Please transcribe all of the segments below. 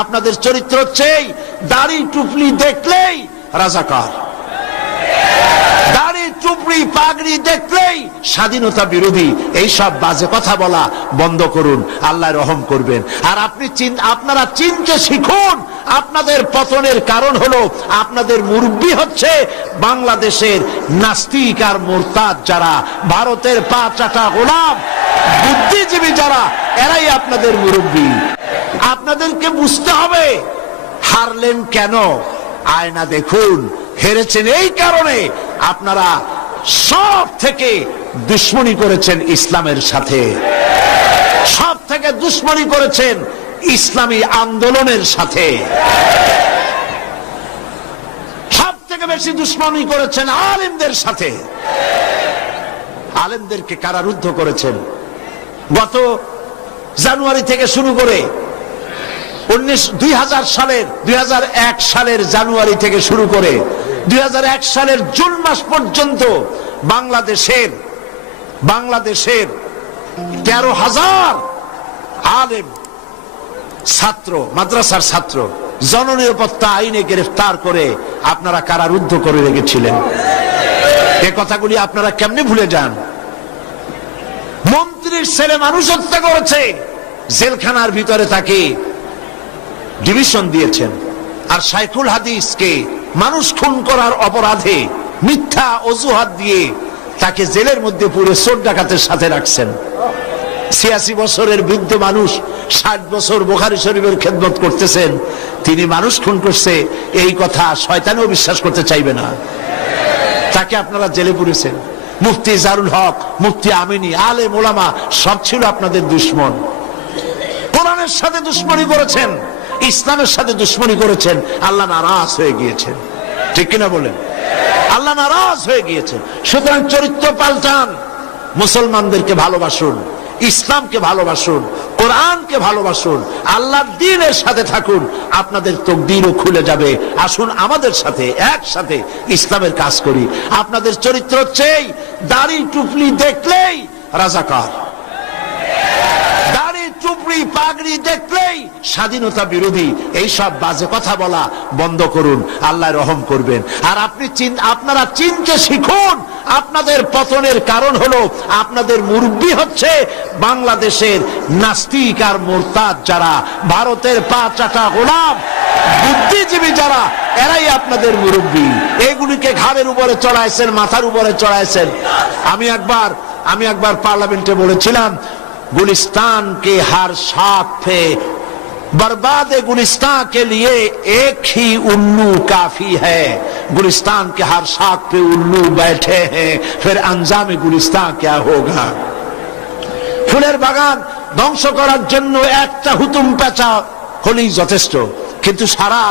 আপনাদের চরিত্র হচ্ছেই দাড়ি টুপলি দেখলেই রাজাকার। দাড়ি পাগড়ি দেখলেই স্বাধীনতা বিরোধী। এই সব বাজে কথা বলা বন্ধ করুন, আল্লাহ রহম করবেন। আর আপনি আপনারা চিনতে শিখুন, আপনাদের পতনের কারণ হলো আপনাদের মুরব্বী হচ্ছে বাংলাদেশের নাস্তিক আর মোরতাদ যারা, ভারতের পা চাটা গোলাম, বুদ্ধিজীবী যারা, এরাই আপনাদের মুরব্বী। আপনাদেরকে বুঝতে হবে, হারলেন কেন? আয়না দেখুন, হেরেছেন এই কারণে আপনারা সব থেকে দুশ্মনী করেছেন ইসলামের সাথে। সব থেকে দুশ্মনী করেছেন ইসলামী আন্দোলনের সাথে। সব থেকে বেশি দুশ্মনী করেছেন আলেমদের সাথে। আলেমদেরকে কারারুদ্ধ করেছেন। গত জানুয়ারি থেকে শুরু করে উনিশ সালের দুই হাজার এক সালের জানুয়ারি থেকে শুরু করে দুই হাজার এক সালের জুন মাস পর্যন্ত বাংলাদেশের বাংলাদেশের তেরো হাজার আলেম ছাত্র, মাদ্রাসার ছাত্র জননিরাপত্তা আইনে গ্রেফতার করে আপনারা কারারুদ্ধ করে রেখেছিলেন। এ কথাগুলি আপনারা কেমনে ভুলে যান? মন্ত্রীর ছেলে মানুষ হত্যা করেছে, জেলখানার ভিতরে তাকে ডিভিশন দিয়েছেন। আর সাইফুল হাদিসকে মানুষ খুন করার অপরাধে মিথ্যা অজুহাত দিয়ে তাকে জেলের মধ্যে পুরো চোর ডাকাতের সাথে রাখছেন। ছিয়াশি বছরের বৃদ্ধ মানুষ ষাট বছর বোখারি শরীফের খেদমত করতেছেন। তিনি মানুষ খুন করছে, এই কথা শয়তানেও বিশ্বাস করতে চাইবে না। তাকে আপনারা জেলে পুরেছেন। মুফতি জারুল হক, মুফতি আমিনী আলে মোলামা সব ছিল আপনাদের দুশ্মন। কোরআনের সাথে দুশ্মনী করেছেন। ইসলামের সাথে দুশ্মনী করেছেন, আল্লাহ নারাজ হয়ে গিয়েছেন। ঠিক কিনা বলেন? আল্লাহ নারাজ হয়ে গিয়েছেন। সুতরাং চরিত্র পাল্টান। মুসলমানদেরকে ভালোবাসুন, ইসলামকে ভালোবাসুন, কোরআনকে ভালোবাসুন, আল্লাহর দিনের সাথে থাকুন। আপনাদের তকদিরও খুলে যাবে। আসুন আমাদের সাথে, একসাথে ইসলামের কাজ করি। আপনাদের চরিত্র হচ্ছেই দাড়ি টুপলি দেখলেই রাজাকার। টুপড়ি পাগড়ি দেখলেই স্বাধীনতা বিরোধী। এই সব বাজে কথা বলা বন্ধ করুন, আল্লাহ রহম করবেন। আর আপনি আপনারা চিনতে শিখুন, আপনাদের পতনের কারণ হলো আপনাদের মুরব্বী হচ্ছে বাংলাদেশের নাস্তিক আর মোরতাদ যারা, ভারতের পা চাটা গোলাম, বুদ্ধিজীবী যারা, এরাই আপনাদের মুরব্বী। এগুলিকে ঘাড়ের উপরে চড়াইছেন, মাথার উপরে চড়াইছেন। আমি একবার আমি একবার পার্লামেন্টে বলেছিলাম गुलिस्तान के हर साथ पे बर्बाद गुलिस्तान के लिए एक ही उल्लू काफी है गुलिस्तान के हर साथ पे उल्लू बैठे हैं फिर अंजाम गुलिस्तान क्या होगा ফুলের বাগান ধ্বংস করার জন্য একটা হুতুম পেঁচা হলেই যথেষ্ট কিন্তু সারা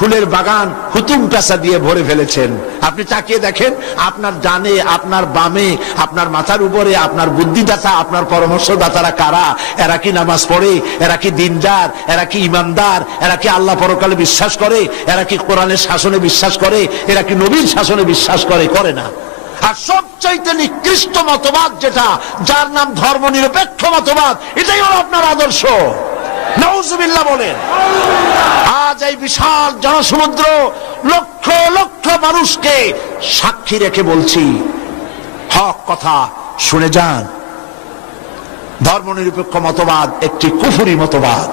ফুলের বাগান হুতুম পেঁচা দিয়ে ভরে ফেলেছেন। আপনি তাকিয়ে দেখেন, আপনার ডানে, আপনার বামে, আপনার মাথার উপরে, আপনার বুদ্ধিদাতা, আপনার পরামর্শদাতারা কারা? এরা কি নামাজ পড়ে? এরা কি দিনদার? এরা কি ইমানদার? এরা কি আল্লাহ পরকালে বিশ্বাস করে? এরা কি কোরআনের শাসনে বিশ্বাস করে? এরা কি নবীর শাসনে বিশ্বাস করে? করে না। আর সবচাইতে নিকৃষ্ট মতবাদ যেটা, যার নাম ধর্ম নিরপেক্ষ মতবাদ, এটাই হলো আপনার আদর্শ। নৌজুবিল্লাহ বলেন। আজ এই বিশাল জনসমুদ্র, লক্ষ লক্ষ মানুষকে সাক্ষী রেখে বলছি, হক কথা শুনে যান। ধর্ম নিরপেক্ষ মতবাদ একটি কুফুরি মতবাদ।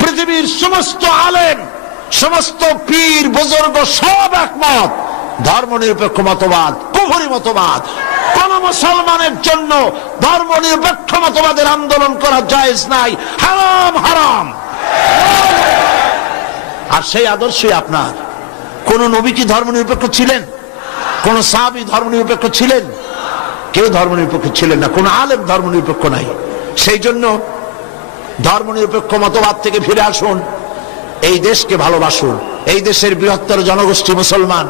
পৃথিবীর সমস্ত আলেম, সমস্ত পীর, বুজুর্গ সব একমত ধর্ম নিরপেক্ষ মতবাদ, কুফুরি মতবাদ। কোন মুসলমানের জন্য ধর্ম নিরপেক্ষ মতবাদের আন্দোলন করা জায়েজ নাই, হারাম হারাম। আর সেই আদর্শই আপনার। কোন নবী কি ধর্ম নিরপেক্ষ ছিলেন? কোন সাহাবি ধর্ম নিরপেক্ষ ছিলেন? কেউ ধর্ম নিরপেক্ষ ছিলেন না, কোন আলেম ধর্ম নিরপেক্ষ নাই। সেই জন্য ধর্ম নিরপেক্ষ মতবাদ থেকে ফিরে আসুন, এই দেশকে ভালোবাসুন। এই দেশের বৃহত্তর জনগোষ্ঠী মুসলমান,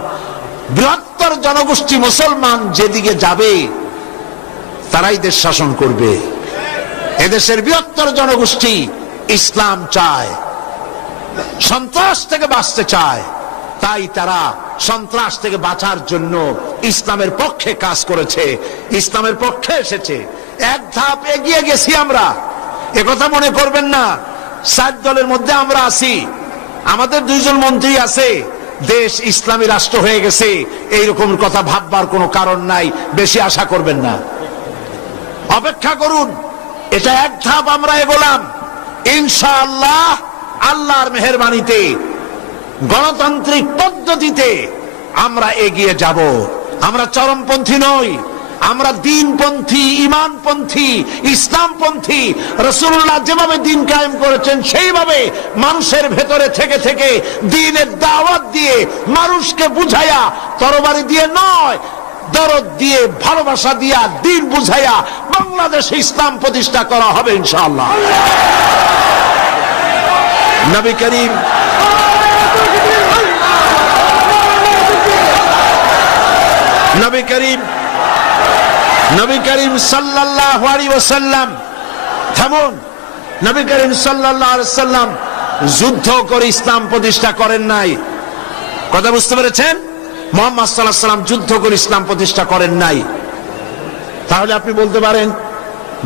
বৃহত্তর জনগোষ্ঠী মুসলমান যেদিকে যাবে, তারাই দেশ শাসন করবে। এদেশের বৃহত্তর জনগোষ্ঠী ইসলাম চায়। সন্ত্রাস থেকে বাঁচতে চায়। তাই তারা সন্ত্রাস থেকে বাঁচার জন্য ইসলামের পক্ষে কাজ করেছে। ইসলামের পক্ষে এসেছে। এক ধাপ এগিয়ে গেছি আমরা। একথা মনে করবেন না। সাত দলের মধ্যে আমরা আছি। আমাদের দুইজন মন্ত্রী আছে। দেশ ইসলামী রাষ্ট্র হয়ে গেছে। এইরকম কথা ভাববার কোনো কারণ নাই। বেশি আশা করবেন না। অপেক্ষা করুন। এটা এক ধাপ আমরা এগোলাম। ইনশাআল্লাহ আল্লাহর মেহরবানিতে, গণতান্ত্রিক পদ্ধতিতে আমরা এগিয়ে যাব। আমরা চরমপন্থী নই, আমরা দিনপন্থী, ইমানপন্থী, ইসলামপন্থী রসুল্লাহ যেভাবে দিন কায়েম করেছেন সেইভাবে মানুষের ভেতরে থেকে থেকে দিনের দাওয়াত দিয়ে মানুষকে বুঝাইয়া, তরবারি দিয়ে নয়, দরদ দিয়ে, ভালোবাসা দিয়া, দিন বুঝাইয়া বাংলাদেশে ইসলাম প্রতিষ্ঠা করা হবে ইনশাআল্লাহ। নবী করিম। নবী করিম নবী করিম সাল্লাল্লাহু আলাইহি ওয়াসাল্লাম, থামুন। নবী করিম সাল্লাল্লাহু আলাইহি সাল্লাম যুদ্ধ করে ইসলাম প্রতিষ্ঠা করেন নাই। কথা বুঝতে পেরেছেন? মোহাম্মদ আলাইহি সাল্লাম যুদ্ধ করে ইসলাম প্রতিষ্ঠা করেন নাই। তাহলে আপনি বলতে পারেন,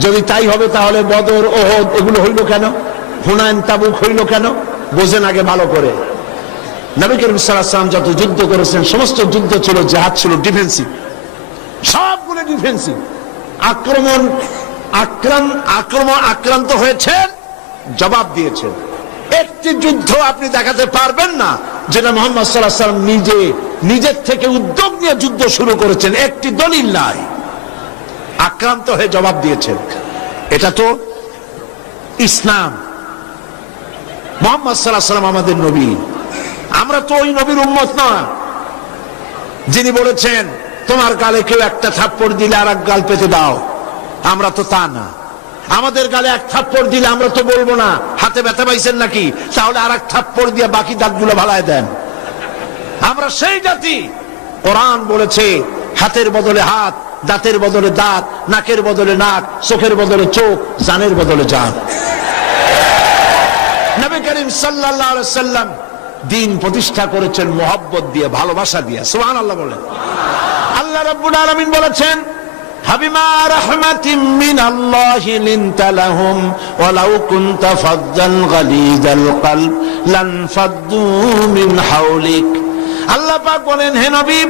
যদি তাই হবে তাহলে বদর, ওহদ, এগুলো হইল কেন? হুনায়ন তাবুক হইল কেন? বোঝেন আগে ভালো করে। নবী করিম যত যুদ্ধ করেছেন, সমস্ত যুদ্ধ ছিল জাহাজ ছিল ডিফেন্সিভ সবগুলো ডিফেন্সিভ আক্রমণ আক্রান্ত আক্রমণ আক্রান্ত হয়েছেন, জবাব দিয়েছেন। একটি যুদ্ধ আপনি দেখাতে পারবেন না, যেটা মোহাম্মদ সাল্লাহ সাল্লাম নিজে, নিজের থেকে উদ্যোগ নিয়ে যুদ্ধ শুরু করেছেন। একটি দলিল নাই। আক্রান্ত হয়ে জবাব দিয়েছেন। এটা তো ইসলাম। মোহাম্মদ সাল্লাম আমাদের নবী। আমরা তো ওই নবীর উম্মত না। যিনি বলেছেন, তোমার গালে কেউ একটা থাপ্পড় দিলে আর এক গাল পেতে দাও। আমরা তো তা না। আমাদের গালে এক থাপ্পড় দিলে আমরা তো বলব না, হাতে ব্যথা পাইছেন নাকি? তাহলে আর এক থাপ্পড় দিয়ে বাকি দাঁতগুলো ভালায় দেন। আমরা সেই জাতি। কোরআন বলেছে, হাতের বদলে হাত, দাঁতের বদলে দাঁত, নাকের বদলে নাক, চোখের বদলে চোখ, জানের বদলে জান। নবী করিম আলাইহি সাল্লাম দিন প্রতিষ্ঠা করেছেন, মোহব্বত দিয়ে, ভালোবাসা দিয়ে। সুবহান আল্লাহ বলেন। আল্লাহ রাব্বুল আলামিন বলেছেন, হাবিমা রাহমাতিম মিনাল্লাহি লিনতা লাহুম ওয়ালাউ কুনতা ফাজ্জান গালিজাল কলব লান ফাদ্দু মিন হাওলিক। আল্লাহ পাক বলেন, হে নবী,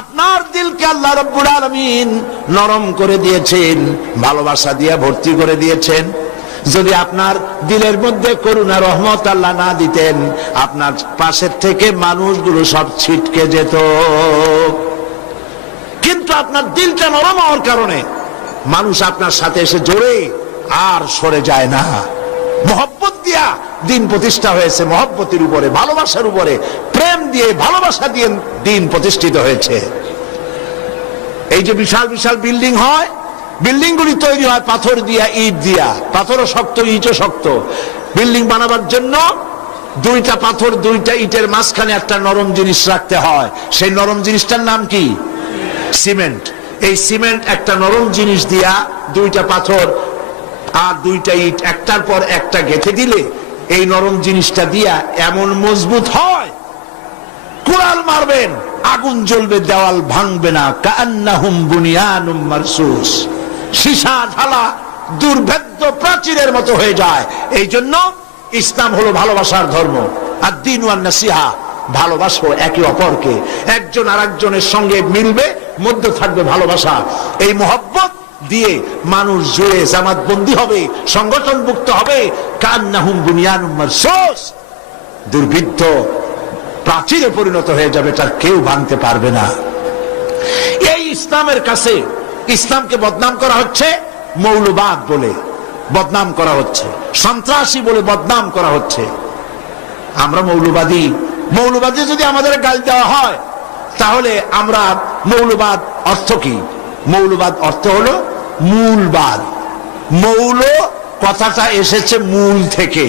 আপনার দিলকে আল্লাহ রাব্বুল আলামিন নরম করে দিয়েছেন, ভালোবাসা দিয়ে, ভর্তি করে দিয়েছেন। যদি আপনার দিলের মধ্যে করুণা, রহমত আল্লাহ না দিতেন, আপনার পাশের থেকে মানুষগুলো সব ছিটকে যেত। কিন্তু আপনার দিলটা নরম হওয়ার কারণে মানুষ আপনার সাথে এসে জোরে আর সরে যায় না। মহব্বত দিয়া দিন প্রতিষ্ঠা হয়েছে, মহব্বতের উপরে, ভালোবাসার উপরে, প্রেম দিয়ে, ভালোবাসা দিয়ে দিন প্রতিষ্ঠিত হয়েছে। এই যে বিশাল বিশাল বিল্ডিং হয় বিল্ডিং গুলি তৈরি হয় পাথর দিয়া, ইট দিয়া। পাথরও শক্ত, ইটও শক্ত। বিল্ডিং বানাবার জন্য দুইটা পাথর, দুইটা ইটের মাঝখানে একটা নরম জিনিস রাখতে হয়। সেই নরম জিনিসটার নাম কি? সিমেন্ট। এই সিমেন্ট একটা নরম জিনিস দিয়া দুইটা পাথর আর দুইটা ইট, একটার পর একটা গেঁথে দিলে এই নরম জিনিসটা দিয়া এমন মজবুত হয়। কুড়াল মারবেন, আগুন জ্বলবে, দেওয়াল ভাঙবে না। কান্নাহুম বুনিয়ানুম মারসুস। সীসা ঢালা দুর্ভেদ্য প্রাচীরের মতো হয়ে যায়। এই জন্য ইসলাম হলো ভালোবাসার ধর্ম। আর দিন নাসিহা, ভালোবাসো একে অপরকে। একজন আর একজনের সঙ্গে মিলবে, মধ্যে থাকবে ভালোবাসা। এই মোহব্বত দিয়ে মানুষ জুড়ে জামাত বন্দী হবে সংগঠন মুক্ত হবে। কান্নাহুম বুনিয়ানুম মারসুস। দুর্বৃত্ত প্রাচীরে পরিণত হয়ে যাবে, তার কেউ ভাঙতে পারবে না। এই ইসলামের কাছে ইসলামকে বদনাম করা হচ্ছে মৌলবাদ বলে, বদনাম করা হচ্ছে। সন্ত্রাসী বলে বদনাম করা হচ্ছে। আমরা মৌলবাদী। মৌলবাদী যদি আমাদের গাল দেওয়া হয়, তাহলে আমরা মৌলবাদ অর্থ কি? মৌলবাদ অর্থ হলো মূলবাদ। মৌল কথাটা এসেছে মূল থেকে।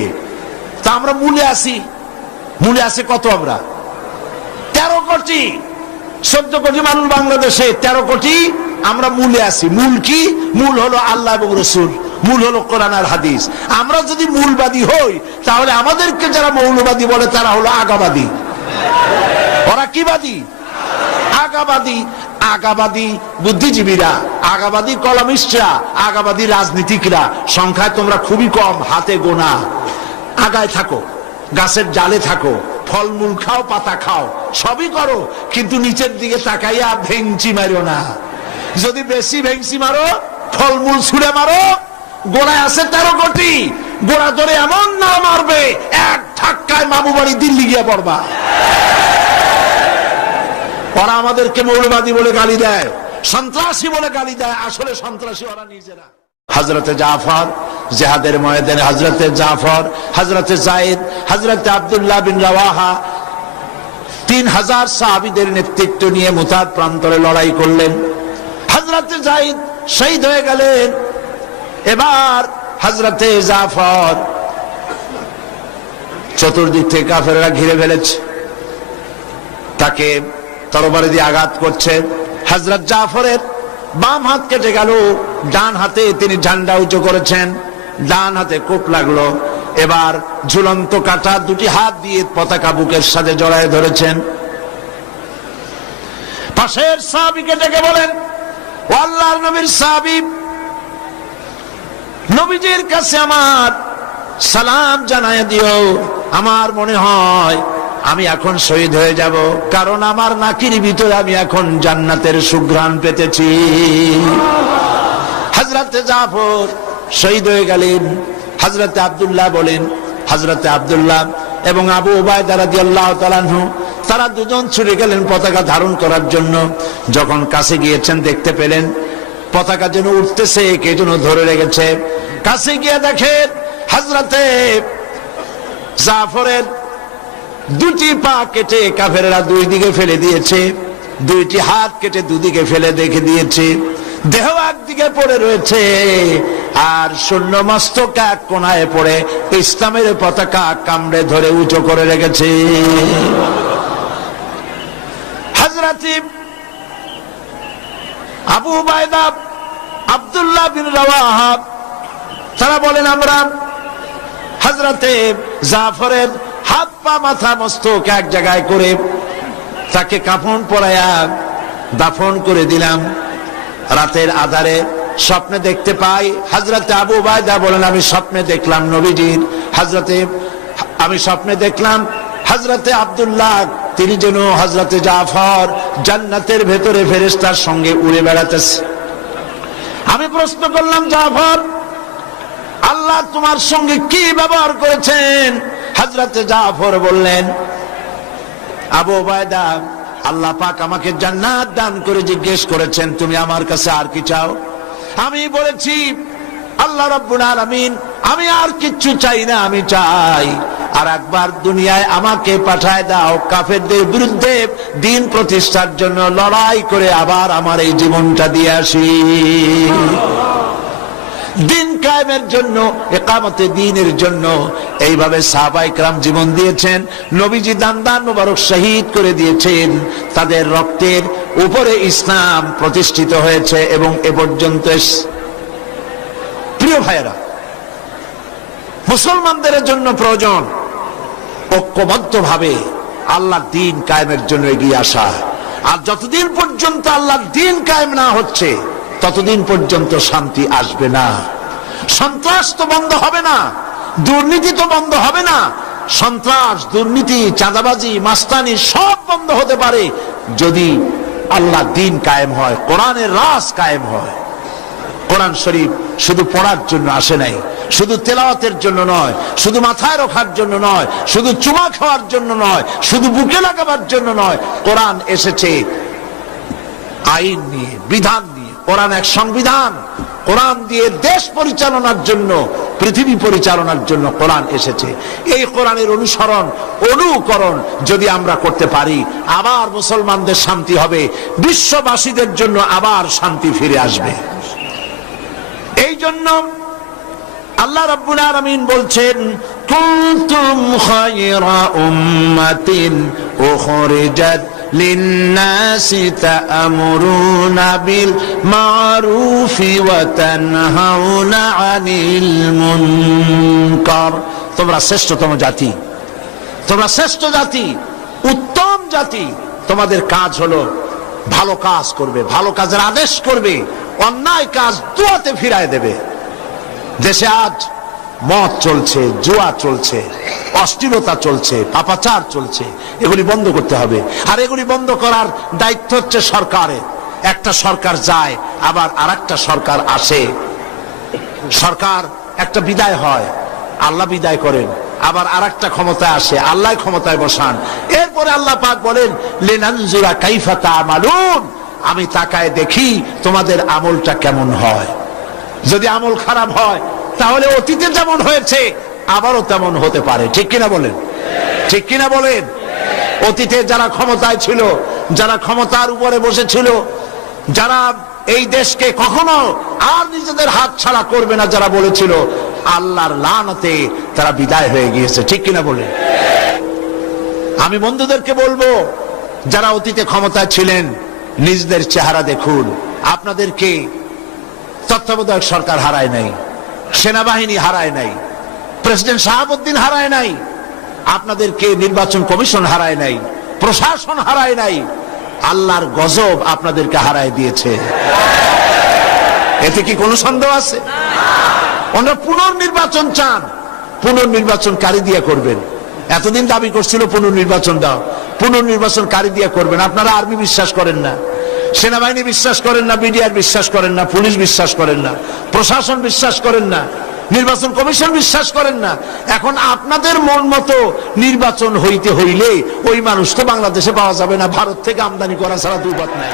তা আমরা মূলে আসি মূলে আসে কত আমরা? তেরো কোটি। চোদ্দ কোটি মানুষ বাংলাদেশে, তেরো কোটি আমরা মূলে আছি। মূল কি? মূল হলো আল্লাহ এবং রসুল। মূল হলো কোরআন আর হাদিস। আমরা যদি মূলবাদী হই, তাহলে আমাদেরকে যারা মৌলবাদী বলে, তারা হলো আগাবাদী। ওরা কি বাদী? আগাবাদী। আগাবাদী বুদ্ধিজীবীরা, আগাবাদী কলামিস্টরা, আগাবাদী রাজনীতিকরা। সংখ্যায় তোমরা খুবই কম, হাতে গোনা। আগায় থাকো, গাছের জালে থাকো, ফলমূল খাও, পাতা খাও, সবই করো, কিন্তু নিচের দিকে তাকাইয়া ভেংচি মারো না। যদি বেশি ভেংচি মারো, ফলমূল ছুঁড়ে মারো, গোড়ায় আছে তেরো কোটি, গোড়া ধরে এমন না মারবে, এক ধাক্কায় মামু বাড়ি দিল্লি গিয়ে পড়বা। ওরা আমাদেরকে মৌলবাদী বলে গালি দেয়, সন্ত্রাসী বলে গালি দেয়, আসলে সন্ত্রাসী ওরা নিজেরা। হজরতে জাফর, জেহাদের ময়দানে হজরতে জাফর হজরতে জায়েদ হজরতে আব্দুল্লাহ বিন রাওয়াহা, তিন হাজার সাহাবিদের নেতৃত্ব নিয়ে মুতার প্রান্তরে লড়াই করলেন। হজরতে জাইদ শহীদ হয়ে গেলেন। এবার হজরতে জাফর চতুর্দিক থেকে কাফেররা ঘিরে ফেলেছে। তাকে তরবারি দিয়ে আঘাত করছে। হজরত জাফরের বাম হাত কেটে গেল, ডান হাতে তিনি ঝান্ডা উঁচু করেছেন, ডান হাতে কোপ লাগল। এবার ঝুলন্ত কাটা দুটি হাত দিয়ে পতাকা বুকের সাথে জড়ায় ধরেছেন। পাশের সাহাবিকে ডেকে বলেন আল্লাহর নবীর সাহাবি, নবীজির কাছে আমার সালাম জানায় দিও। আমার মনে হয় আমি এখন শহীদ হয়ে যাব, কারণ আমার নাকির ভিতরে আমি এখন জান্নাতের সুঘ্রাণ পেতেছি। হাজরাতে জাফর শহীদ হয়ে গেলেন হাজরাতে আব্দুল্লাহ বলেন হাজরাতে আব্দুল্লাহ এবং আবু ওবায়দা রাদিয়াল্লাহু তাআলা আনহু তারা দুজন ছুটে গেলেন পতাকা ধারণ করার জন্য। যখন কাছে গিয়েছেন, দেখতে পেলেন পতাকা যেন উঠতেছে, কে যেন ধরে রেখেছে। কাছে গিয়ে দেখেন হাজরাতে জাফরের দুটি পা কেটে কাফেরেরা দুই দিকে ফেলে দিয়েছে, দুইটি হাত কেটে দুদিকে ফেলে দেখে দিয়েছে। দেহ একদিকে পড়ে রয়েছে, আর শূন্য মস্তক এক কোনায় পড়ে ইসলামের পতাকা কামড়ে ধরে উঁচু করে রেখেছে। হাজরাতি আবু বায়দা আব্দুল্লাহ বিন রাওয়াহাব। তারা বলেন, আমরা হাজরাতে জাফরের হাত পা, মাথা, মস্তক এক জায়গায় করে তাকে কাফন পরায়া দাফন করে দিলাম। রাতের আধারে স্বপ্নে দেখতে পাই হাজরাতে আবু বায়দা বলেন, আমি স্বপ্নে দেখলাম নবীজির। হাজরাতে আমি স্বপ্নে দেখলাম হাজরাতে আব্দুল্লাহ তিনি যেন হাজরাতে জাফর জান্নাতের ভেতরে ফেরেস্তার সঙ্গে উড়ে বেড়াতেছে। আমি প্রশ্ন করলাম, জাফর, আল্লাহ তোমার সঙ্গে কি ব্যবহার করেছেন? হাজরাতে জাফর বললেন, আবু বায়দা আল্লাহ পাক আমাকে জান্নাত দান করে জিজ্ঞেস করেছেন, তুমি আমার কাছে আর কি চাও? আমি বলেছি, আল্লাহ রব্বুল আলামিন, আমি আর কিচ্ছু চাই না, আমি চাই আর একবার দুনিয়ায় আমাকে পাঠায় দাও। কাফেরদের বিরুদ্ধে দিন প্রতিষ্ঠার জন্য লড়াই করে আবার আমার এই জীবনটা দিয়ে আসি। দিন কায়েমের জন্য, একামতে দিনের জন্য এইভাবে সাহবাইকরাম জীবন দিয়েছেন। নবীজি দান্দান শহীদ করে দিয়েছেন। তাদের রক্তের উপরে ইসলাম প্রতিষ্ঠিত হয়েছে এবং এ পর্যন্ত প্রিয় ভাইয়েরা, মুসলমানদের জন্য প্রয়োজন ঐক্যবদ্ধ ভাবে আল্লাহ দিন কায়েমের জন্য এগিয়ে আসা। আর যতদিন পর্যন্ত আল্লাহ দিন কায়েম না হচ্ছে, ততদিন পর্যন্ত শান্তি আসবে না। সন্ত্রাস তো বন্ধ হবে না, দুর্নীতি তো বন্ধ হবে না। সন্ত্রাস, দুর্নীতি, চাঁদাবাজি, মাস্তানি সব বন্ধ হতে পারে যদি আল্লাহ দিন কায়েম হয়, কোরআনের রাস কায়েম হয়। কোরআন শরীফ শুধু পড়ার জন্য আসে নাই শুধু তেলাওয়াতের জন্য নয়, শুধু মাথায় রাখার জন্য নয়, শুধু চুমা খাওয়ার জন্য নয়, শুধু বুকে লাগাবার জন্য নয়, কোরআন এসেছে আইন নিয়ে, বিধান নিয়ে। কোরআন এক সংবিধান। কোরআন দিয়ে দেশ পরিচালনার জন্য, পৃথিবী পরিচালনার জন্য কোরআন এসেছে। এই কোরআনের অনুসরণ, অনুকরণ যদি আমরা করতে পারি, আবার মুসলমানদের শান্তি হবে, বিশ্ববাসীদের জন্য আবার শান্তি ফিরে আসবে। এই জন্য আল্লাহ রাব্বুল আলামিন বলছেন কুনতুম খায়রা উম্মাতিন উখরিজাত للناس تأمرون بالمعروف وتنهون عن المنكر তোমরা শ্রেষ্ঠতম জাতি তোমরা শ্রেষ্ঠ জাতি উত্তম জাতি তোমাদের কাজ হলো ভালো কাজ করবে ভালো কাজের আদেশ করবে অন্যায় কাজ দুয়াতে ফিরায় দেবে দেশে আজ মদ চলছে, জুয়া চলছে, অস্থিরতা চলছে, পাপাচার চলছে, এগুলি বন্ধ করতে হবে। আর এগুলি বন্ধ করার দায়িত্ব হচ্ছে সরকারের একটা সরকার যায়, আবার আর সরকার আসে। সরকার একটা বিদায় হয়, আল্লাহ বিদায় করেন, আবার আর একটা ক্ষমতায় আসে, আল্লাহ ক্ষমতায় বসান। এরপরে আল্লাহ পাক বলেন, লেনানজুরা কাইফা তামালুন? আমি তাকায় দেখি তোমাদের আমলটা কেমন হয়। যদি আমল খারাপ হয়, তাহলে অতীতে যেমন হয়েছে, আবারও তেমন হতে পারে। ঠিক কিনা বলেন? ঠিক কিনা বলেন? অতীতে যারা ক্ষমতায় ছিল, যারা ক্ষমতার উপরে বসেছিল, যারা এই দেশকে কখনো আর নিজেদের হাত ছাড়া করবে না যারা বলেছিল, আল্লাহর লানতে তারা বিদায় হয়ে গিয়েছে। ঠিক কিনা বলে আমি বন্ধুদেরকে বলব, যারা অতীতে ক্ষমতায় ছিলেন, নিজেদের চেহারা দেখুন। আপনাদেরকে তত্ত্বাবধায়ক সরকার হারায় নাই, সেনাবাহিনী হারায় নাই, প্রেসিডেন্ট শাহাবুদ্দিন হারায় নাই আপনাদেরকে নির্বাচন কমিশন হারায় নাই, প্রশাসন হারায় নাই, আল্লাহর গজব আপনাদেরকে হারায় দিয়েছে। এতে কি কোনো সন্দেহ আছে? ওনারা পুনর্নির্বাচন চান পুনর্নির্বাচন কারি দিয়ে করবেন। এতদিন দাবি করছিল পুনর্নির্বাচন দাও পুনর্নির্বাচন কারি দিয়ে করবেন। আপনারা আর্মি বিশ্বাস করেন না। সেনাবাহিনী বিশ্বাস করেন না, বিডিআর বিশ্বাস করেন না, পুলিশ বিশ্বাস করেন না, প্রশাসন বিশ্বাস করেন না, নির্বাচন কমিশন বিশ্বাস করেন না। এখন আপনাদের মন মতো নির্বাচন হইতে হইলে ওই মানুষ তো বাংলাদেশে পাওয়া যাবে না, ভারত থেকে আমদানি করা ছাড়া দুপাত নাই।